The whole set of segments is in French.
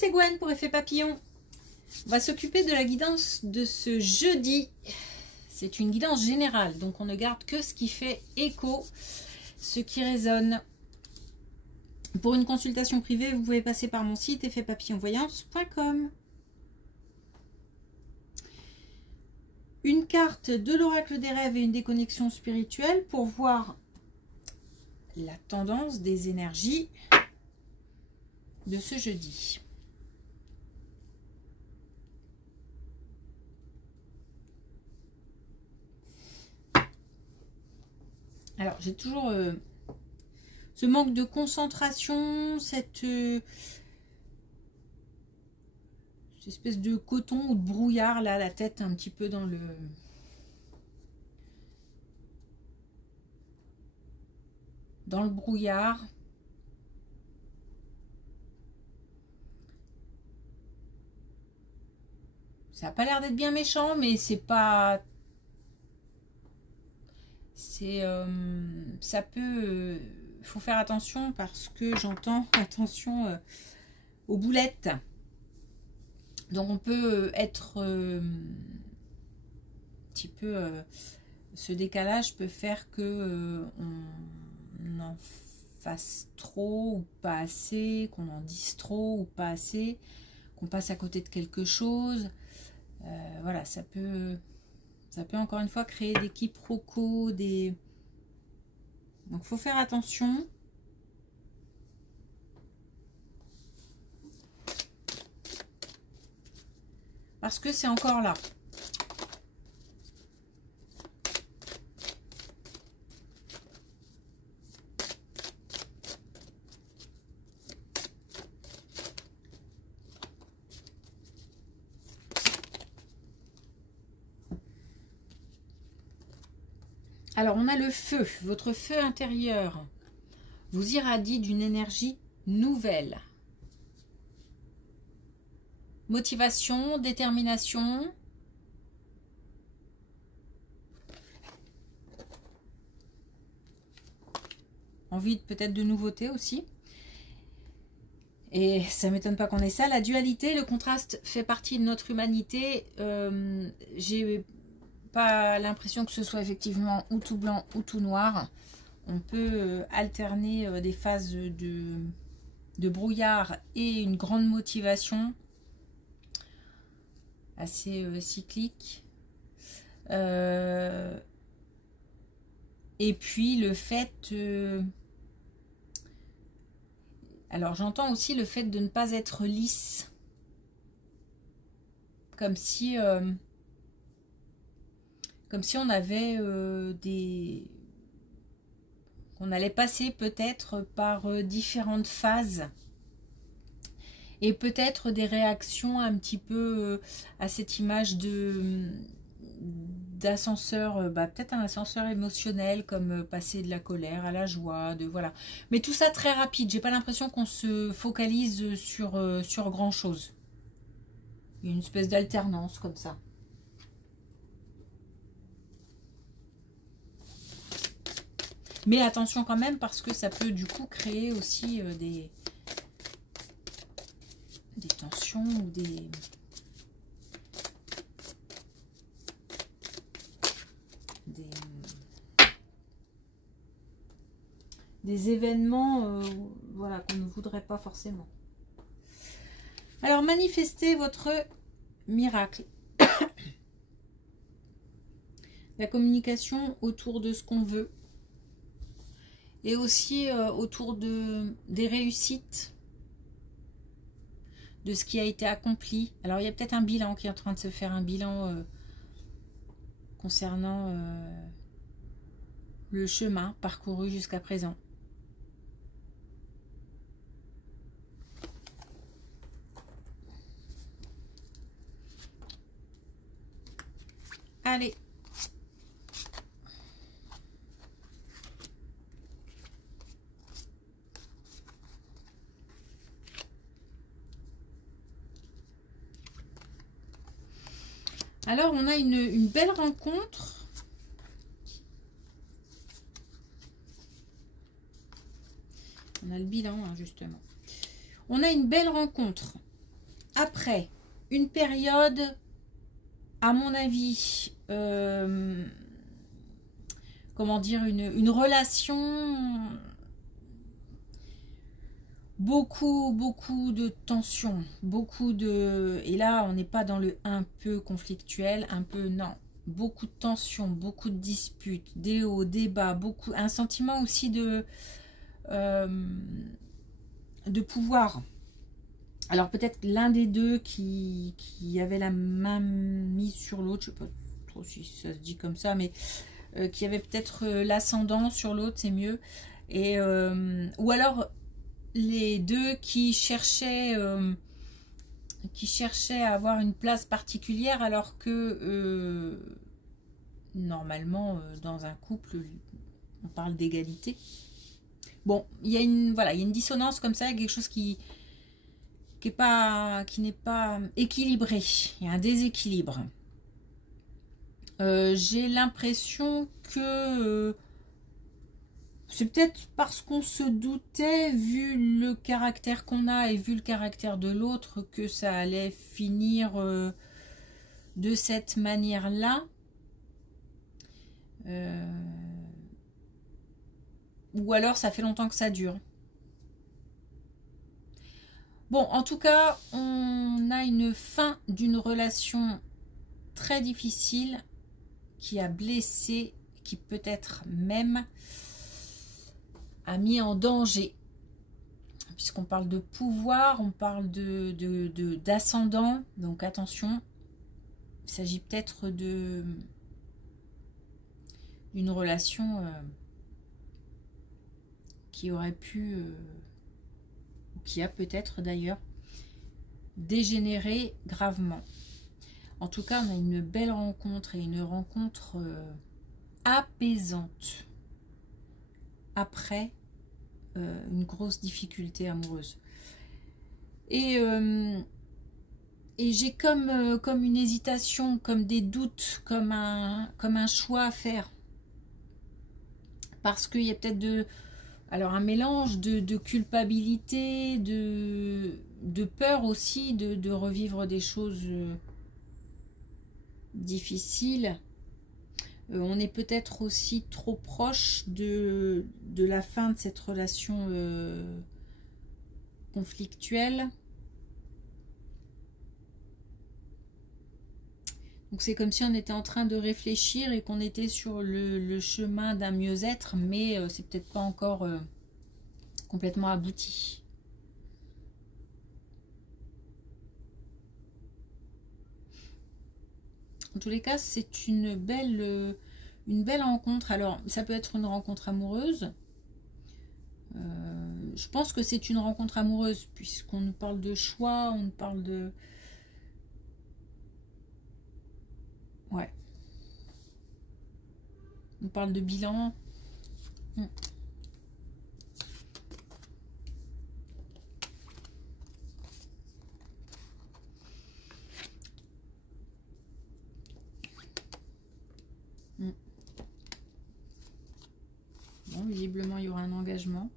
c'est Gwen pour Effet Papillon. On va s'occuper de la guidance de ce jeudi. C'est une guidance générale, donc on ne garde que ce qui fait écho, ce qui résonne. Pour une consultation privée, vous pouvez passer par mon site effetpapillonvoyance.com. Une carte de l'oracle des rêves et une déconnexion spirituelle pour voir la tendance des énergies de ce jeudi. Alors, j'ai toujours ce manque de concentration, cette espèce de coton ou de brouillard, là, la tête un petit peu dans le... brouillard. Ça n'a pas l'air d'être bien méchant, mais c'est pas... ça peut... faut faire attention parce que j'entends attention aux boulettes. Donc on peut être un petit peu... ce décalage peut faire que on en fasse trop ou pas assez, qu'on en dise trop ou pas assez, qu'on passe à côté de quelque chose. Voilà, ça peut encore une fois créer des quiproquos, des... Donc, il faut faire attention. Parce que c'est encore là. Alors, on a le feu, votre feu intérieur vous irradie d'une énergie nouvelle. Motivation, détermination. Envie peut-être de nouveauté aussi. Et ça ne m'étonne pas qu'on ait ça. La dualité, le contraste fait partie de notre humanité. J'ai pas l'impression que ce soit effectivement ou tout blanc ou tout noir. On peut alterner des phases de brouillard et une grande motivation assez cyclique. Et puis le fait... alors j'entends aussi le fait de ne pas être lisse. Comme si on avait on allait passer peut-être par différentes phases et peut-être des réactions un petit peu à cette image d'ascenseur, peut-être un ascenseur émotionnel, comme passer de la colère à la joie, voilà. Mais tout ça très rapide. J'ai pas l'impression qu'on se focalise sur grand chose. Il y a une espèce d'alternance comme ça. Mais attention quand même, parce que ça peut du coup créer aussi des tensions ou des événements voilà, qu'on ne voudrait pas forcément. Alors, manifestez votre miracle. La communication autour de ce qu'on veut. Et aussi autour des réussites, de ce qui a été accompli. Alors il y a peut-être un bilan qui est en train de se faire, un bilan concernant le chemin parcouru jusqu'à présent. Allez. Alors, on a une belle rencontre. On a le bilan, hein, justement. On a une belle rencontre Après, une période, à mon avis, comment dire, une relation, beaucoup de tensions, et là on n'est pas dans le un peu conflictuel, un peu, non, beaucoup de tensions, beaucoup de disputes, des hauts, des bas, un sentiment aussi de pouvoir. Alors peut-être l'un des deux qui avait la main mise sur l'autre, je ne sais pas trop si ça se dit comme ça, mais qui avait peut-être l'ascendant sur l'autre, c'est mieux. Et ou alors les deux qui cherchaient à avoir une place particulière, alors que normalement dans un couple on parle d'égalité. Bon, il y a une dissonance comme ça, quelque chose qui n'est pas équilibré. Il y a un déséquilibre. J'ai l'impression que c'est peut-être parce qu'on se doutait, vu le caractère qu'on a et vu le caractère de l'autre, que ça allait finir de cette manière-là. Ou alors ça fait longtemps que ça dure. Bon, en tout cas, on a une fin d'une relation très difficile qui a blessé, qui peut-être même a mis en danger. Puisqu'on parle de pouvoir, on parle d'ascendant, donc attention, il s'agit peut-être d'une relation qui aurait pu... qui a peut-être d'ailleurs dégénéré gravement. En tout cas, on a une belle rencontre et une rencontre apaisante après une grosse difficulté amoureuse. Et j'ai comme une hésitation, comme des doutes, comme un choix à faire. Parce qu'il y a peut-être alors un mélange de culpabilité, de peur aussi de revivre des choses difficiles. On est peut-être aussi trop proche de la fin de cette relation conflictuelle. Donc c'est comme si on était en train de réfléchir et qu'on était sur le chemin d'un mieux-être, mais c'est peut-être pas encore complètement abouti. En tous les cas, c'est une belle rencontre. Alors, ça peut être une rencontre amoureuse. Je pense que c'est une rencontre amoureuse, puisqu'on nous parle de choix, on nous parle de... Ouais. On parle de bilan. Bon, visiblement, il y aura un engagement.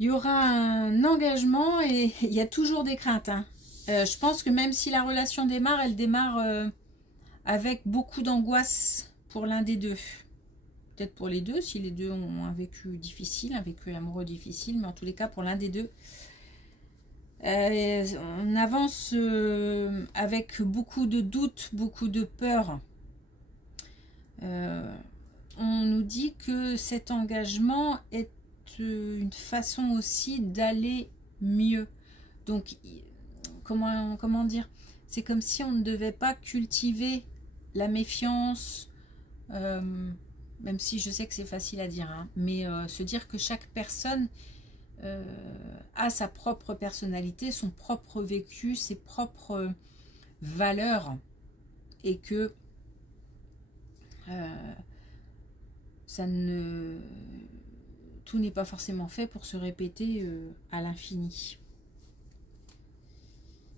Il y aura un engagement et il y a toujours des craintes. Hein. Je pense que même si la relation démarre, elle démarre avec beaucoup d'angoisse pour l'un des deux. Peut-être pour les deux, si les deux ont un vécu difficile, un vécu amoureux difficile, mais en tous les cas pour l'un des deux. On avance avec beaucoup de doutes, beaucoup de peur. On nous dit que cet engagement est une façon aussi d'aller mieux. Donc, comment dire? C'est comme si on ne devait pas cultiver la méfiance, même si je sais que c'est facile à dire, hein, mais se dire que chaque personne a sa propre personnalité, son propre vécu, ses propres valeurs, et que tout n'est pas forcément fait pour se répéter à l'infini.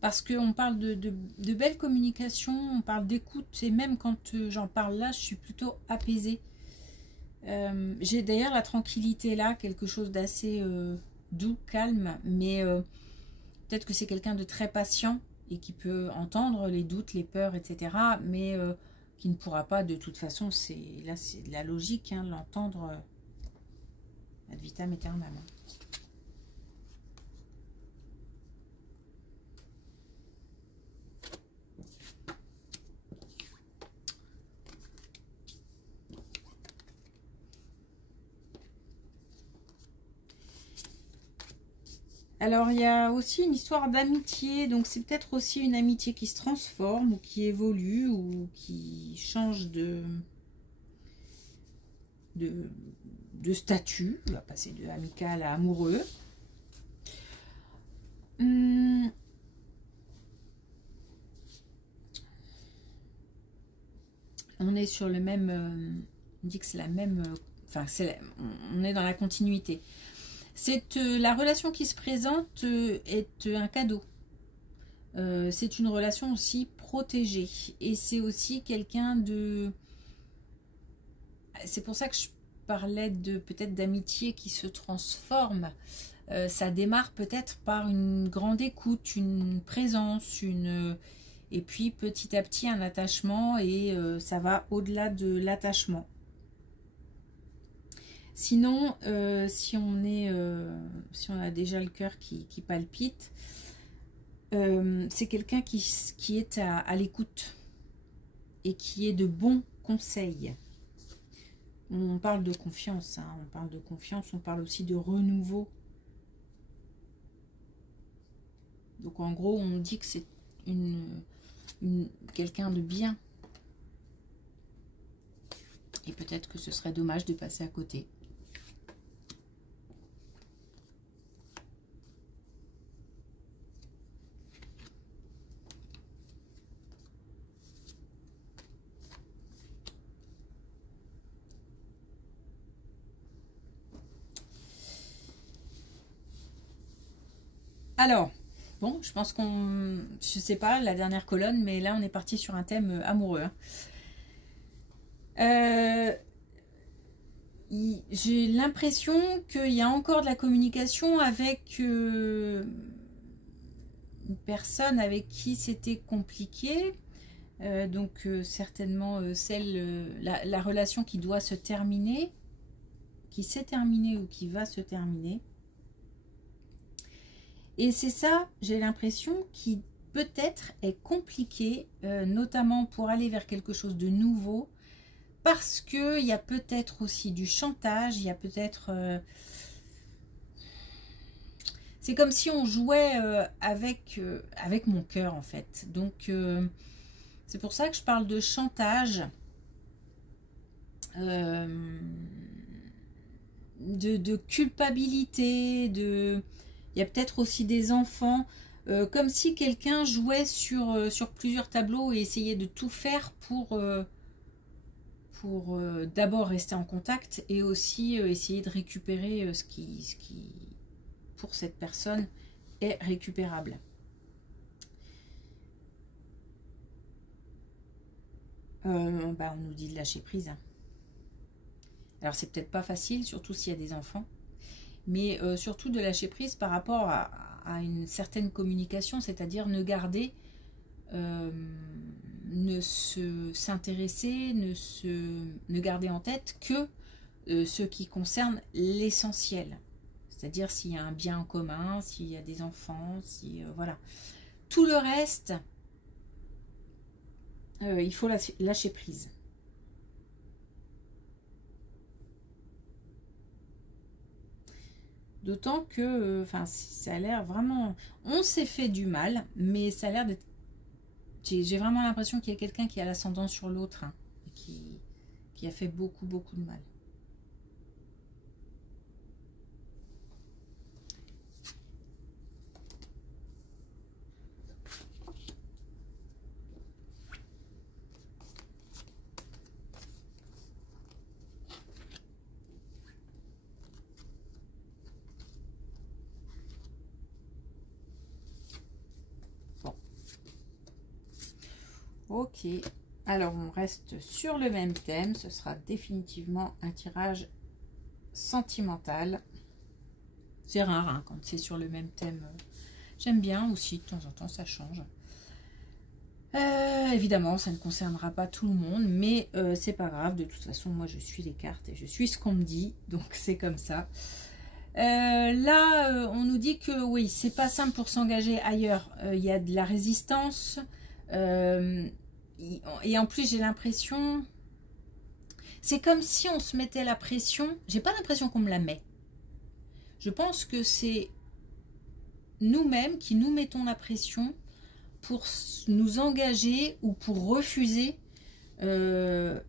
Parce qu'on parle de belle communication, on parle d'écoute, et même quand j'en parle là, je suis plutôt apaisée. J'ai d'ailleurs la tranquillité là, quelque chose d'assez doux, calme, mais peut-être que c'est quelqu'un de très patient et qui peut entendre les doutes, les peurs, etc. Mais qui ne pourra pas, de toute façon, là c'est de la logique, hein, l'entendre ad vitam aeternam. Alors, il y a aussi une histoire d'amitié, donc c'est peut-être aussi une amitié qui se transforme, ou qui évolue, ou qui change de statut. On va passer de amical à amoureux. On est sur le même... on dit que c'est la même... enfin, on est dans la continuité. La relation qui se présente est un cadeau. C'est une relation aussi protégée. Et c'est aussi quelqu'un de... C'est pour ça que je parlais peut-être d'amitié qui se transforme. Ça démarre peut-être par une grande écoute, une présence, et puis petit à petit un attachement, et ça va au-delà de l'attachement. Sinon, si on a déjà le cœur qui palpite, c'est quelqu'un qui est à l'écoute et qui est de bons conseils. On parle de confiance, hein, on parle de confiance, on parle aussi de renouveau. Donc en gros, on dit que c'est quelqu'un de bien. Et peut-être que ce serait dommage de passer à côté. Alors, bon, je pense je sais pas, la dernière colonne, mais là on est parti sur un thème amoureux. Hein. J'ai l'impression qu'il y a encore de la communication avec une personne avec qui c'était compliqué. Donc certainement la relation qui doit se terminer, qui s'est terminée ou qui va se terminer. Et c'est ça, j'ai l'impression, qui peut-être est compliqué, notamment pour aller vers quelque chose de nouveau, parce qu'il y a peut-être aussi du chantage, il y a peut-être... c'est comme si on jouait avec mon cœur, en fait. Donc, c'est pour ça que je parle de chantage, de culpabilité, il y a peut-être aussi des enfants, comme si quelqu'un jouait sur plusieurs tableaux et essayait de tout faire pour d'abord rester en contact et aussi essayer de récupérer ce qui, pour cette personne, est récupérable. On nous dit de lâcher prise. Alors c'est peut-être pas facile, surtout s'il y a des enfants. Mais surtout de lâcher prise par rapport à une certaine communication, c'est-à-dire ne garder, s'intéresser, ne garder en tête que ce qui concerne l'essentiel. C'est-à-dire s'il y a un bien en commun, s'il y a des enfants, voilà. Tout le reste, il faut lâcher prise. D'autant que, ça a l'air vraiment... On s'est fait du mal, mais ça a l'air d'être... J'ai vraiment l'impression qu'il y a quelqu'un qui a l'ascendant sur l'autre, hein, et qui a fait beaucoup, beaucoup de mal. Ok, alors on reste sur le même thème, ce sera définitivement un tirage sentimental C'est rare hein, quand c'est sur le même thème. J'aime bien aussi, de temps en temps, ça change. Évidemment, ça ne concernera pas tout le monde, mais c'est pas grave. De toute façon, moi, je suis les cartes et je suis ce qu'on me dit, donc c'est comme ça. Là, on nous dit que oui, c'est pas simple pour s'engager ailleurs. Il y a de la résistance et en plus, j'ai l'impression, c'est comme si on se mettait la pression. J'ai pas l'impression qu'on me la met. Je pense que c'est nous-mêmes qui nous mettons la pression pour nous engager ou pour refuser une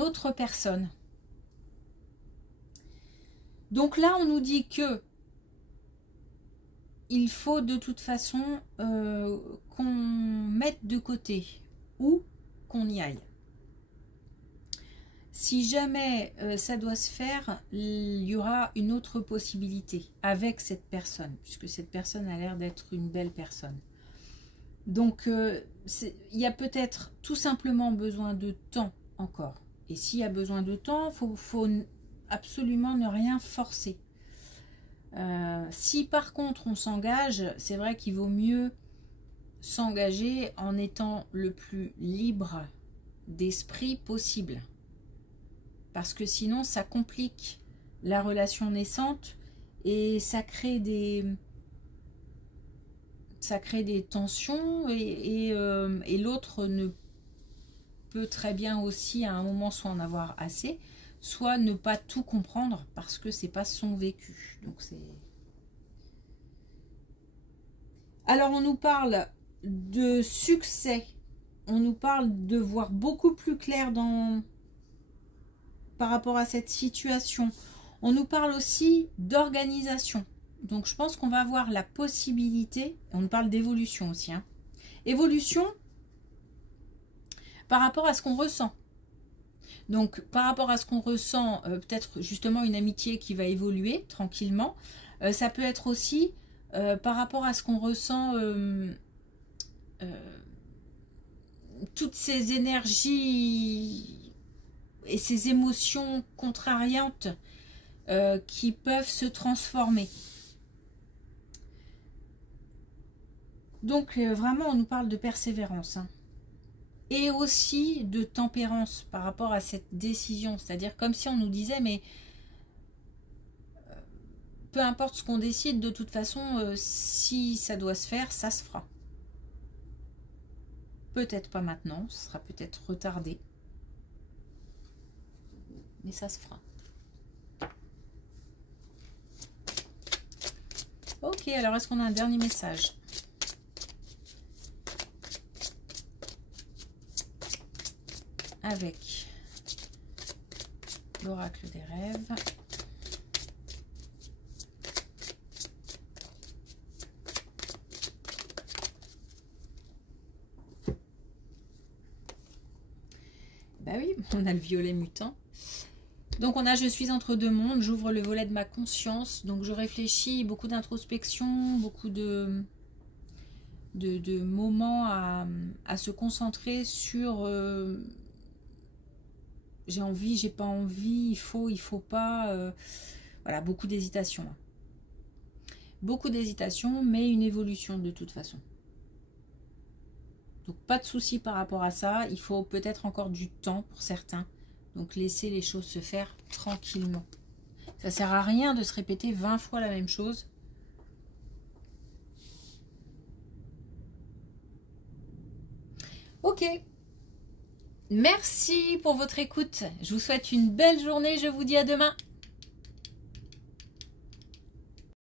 autre personne. Donc là, on nous dit que il faut de toute façon qu'on mette de côté ou qu'on y aille. Si jamais ça doit se faire, il y aura une autre possibilité avec cette personne, puisque cette personne a l'air d'être une belle personne. Donc, il y a peut-être tout simplement besoin de temps encore. Et s'il y a besoin de temps, il faut absolument ne rien forcer. Si par contre on s'engage, c'est vrai qu'il vaut mieux s'engager en étant le plus libre d'esprit possible. Parce que sinon, ça complique la relation naissante et ça crée des tensions et l'autre ne peut très bien aussi à un moment soit en avoir assez, soit ne pas tout comprendre parce que c'est pas son vécu. Donc c'est. Alors on nous parle de succès, on nous parle de voir beaucoup plus clair par rapport à cette situation. On nous parle aussi d'organisation. Donc je pense qu'on va avoir la possibilité, on nous parle d'évolution aussi, hein. Évolution par rapport à ce qu'on ressent. Donc par rapport à ce qu'on ressent, peut-être justement une amitié qui va évoluer tranquillement. Ça peut être aussi par rapport à ce qu'on ressent, toutes ces énergies et ces émotions contrariantes qui peuvent se transformer. Donc vraiment on nous parle de persévérance, hein. Et aussi de tempérance par rapport à cette décision, c'est-à-dire comme si on nous disait mais peu importe ce qu'on décide, de toute façon si ça doit se faire, ça se fera. Peut-être pas maintenant, ce sera peut-être retardé, mais ça se fera. Ok, alors est-ce qu'on a un dernier message ? Avec l'oracle des rêves. Bah oui, on a le violet mutant. Donc on a je suis entre deux mondes, j'ouvre le volet de ma conscience, donc je réfléchis, beaucoup d'introspection, beaucoup de moments à se concentrer sur j'ai envie, j'ai pas envie, il faut pas, voilà, beaucoup d'hésitation. Beaucoup d'hésitation, mais une évolution de toute façon. Donc pas de souci par rapport à ça, il faut peut-être encore du temps pour certains. Donc laissez les choses se faire tranquillement. Ça sert à rien de se répéter 20 fois la même chose. Ok. Merci pour votre écoute. Je vous souhaite une belle journée. Je vous dis à demain.